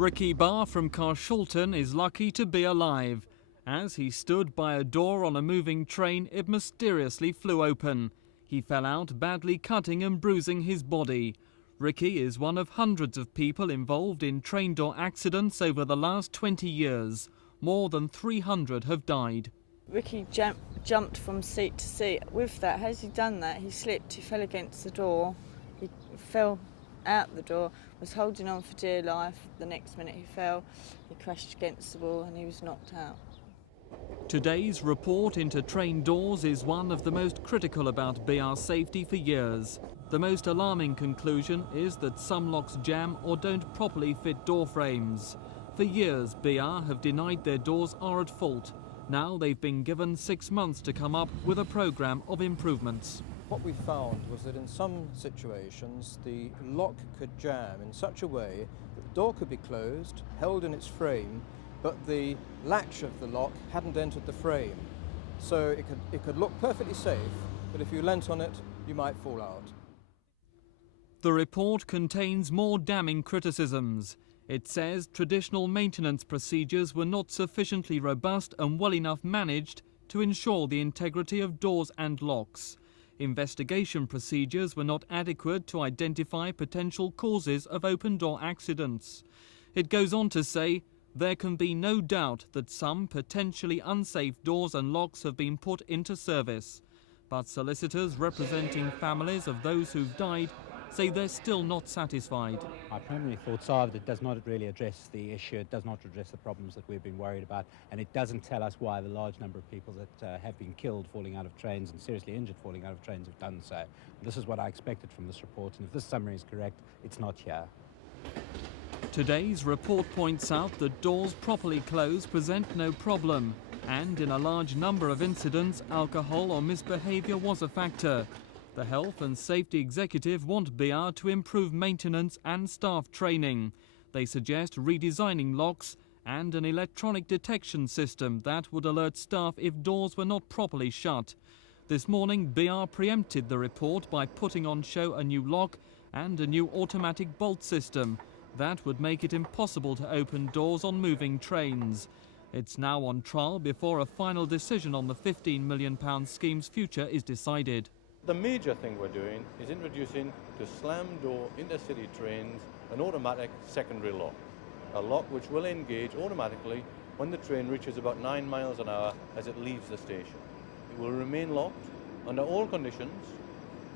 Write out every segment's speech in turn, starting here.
Ricky Barr from Carshalton is lucky to be alive. As he stood by a door on a moving train, it mysteriously flew open. He fell out, badly cutting and bruising his body. Ricky is one of hundreds of people involved in train door accidents over the last 20 years. More than 300 have died. Ricky jumped from seat to seat. With that, has he done that? He slipped, he fell against the door, he fell out the door, was holding on for dear life. The next minute he fell, he crashed against the wall and he was knocked out. Today's report into train doors is one of the most critical about BR safety for years. The most alarming conclusion is that some locks jam or don't properly fit door frames. For years, BR have denied their doors are at fault. Now they've been given 6 months to come up with a programme of improvements. What we found was that in some situations the lock could jam in such a way that the door could be closed, held in its frame, but the latch of the lock hadn't entered the frame. So it could look perfectly safe, but if you leant on it, you might fall out. The report contains more damning criticisms. It says traditional maintenance procedures were not sufficiently robust and well enough managed to ensure the integrity of doors and locks. Investigation procedures were not adequate to identify potential causes of open door accidents. It goes on to say there can be no doubt that some potentially unsafe doors and locks have been put into service. But solicitors representing families of those who've died say they're still not satisfied. My preliminary thoughts are that it does not really address the issue, it does not address the problems that we've been worried about, and it doesn't tell us why the large number of people that have been killed falling out of trains and seriously injured falling out of trains have done so. This is what I expected from this report, and if this summary is correct, it's not here. Today's report points out that doors properly closed present no problem, and in a large number of incidents, alcohol or misbehaviour was a factor. The Health and Safety Executive want BR to improve maintenance and staff training. They suggest redesigning locks and an electronic detection system that would alert staff if doors were not properly shut. This morning, BR preempted the report by putting on show a new lock and a new automatic bolt system that would make it impossible to open doors on moving trains. It's now on trial before a final decision on the £15 million scheme's future is decided. The major thing we're doing is introducing to slam door intercity trains an automatic secondary lock. A lock which will engage automatically when the train reaches about 9 miles an hour as it leaves the station. It will remain locked under all conditions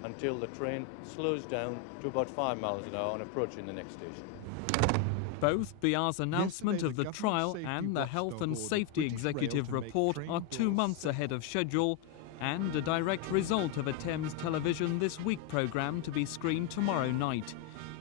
until the train slows down to about 5 miles an hour on approaching the next station. Both BR's announcement of the trial and the Health and Safety Executive report are 2 months ahead of schedule, and a direct result of a Thames Television This Week programme to be screened tomorrow night.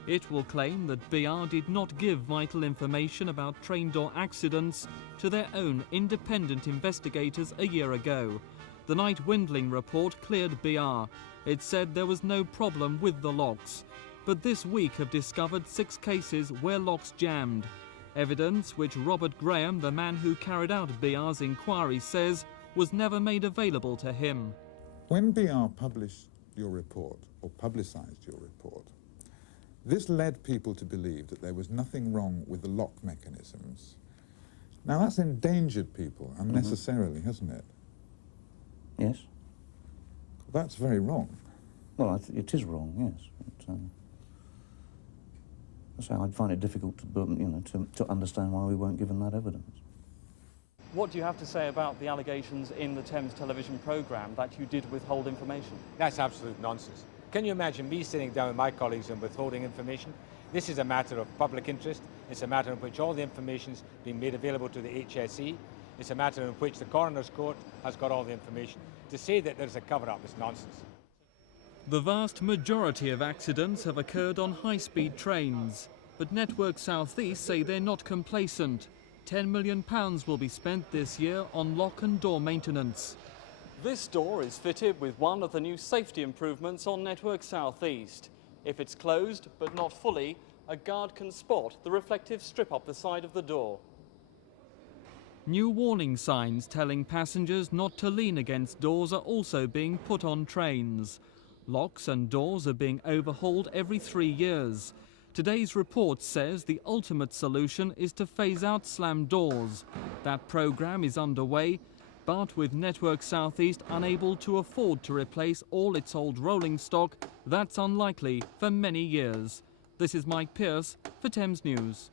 It will claim that BR did not give vital information about train door accidents to their own independent investigators a year ago. The Night Windling report cleared BR. It said there was no problem with the locks. But this week have discovered 6 cases where locks jammed. Evidence which Robert Graham, the man who carried out BR's inquiry, says was never made available to him. When BR published your report, or publicised your report, this led people to believe that there was nothing wrong with the lock mechanisms. Now that's endangered people unnecessarily, hasn't it? Yes. That's very wrong. Well, it is wrong, yes. But, so I'd find it difficult to understand why we weren't given that evidence. What do you have to say about the allegations in the Thames Television programme that you did withhold information? That's absolute nonsense. Can you imagine me sitting down with my colleagues and withholding information? This is a matter of public interest. It's a matter in which all the information's been made available to the HSE. It's a matter in which the Coroner's Court has got all the information. To say that there's a cover-up is nonsense. The vast majority of accidents have occurred on high-speed trains, but Network South East say they're not complacent. £10 million will be spent this year on lock and door maintenance. This door is fitted with one of the new safety improvements on Network South East. If it's closed, but not fully, a guard can spot the reflective strip up the side of the door. New warning signs telling passengers not to lean against doors are also being put on trains. Locks and doors are being overhauled every 3 years. Today's report says the ultimate solution is to phase out slam doors. That programme is underway, but with Network South East unable to afford to replace all its old rolling stock, that's unlikely for many years. This is Mike Pearce for Thames News.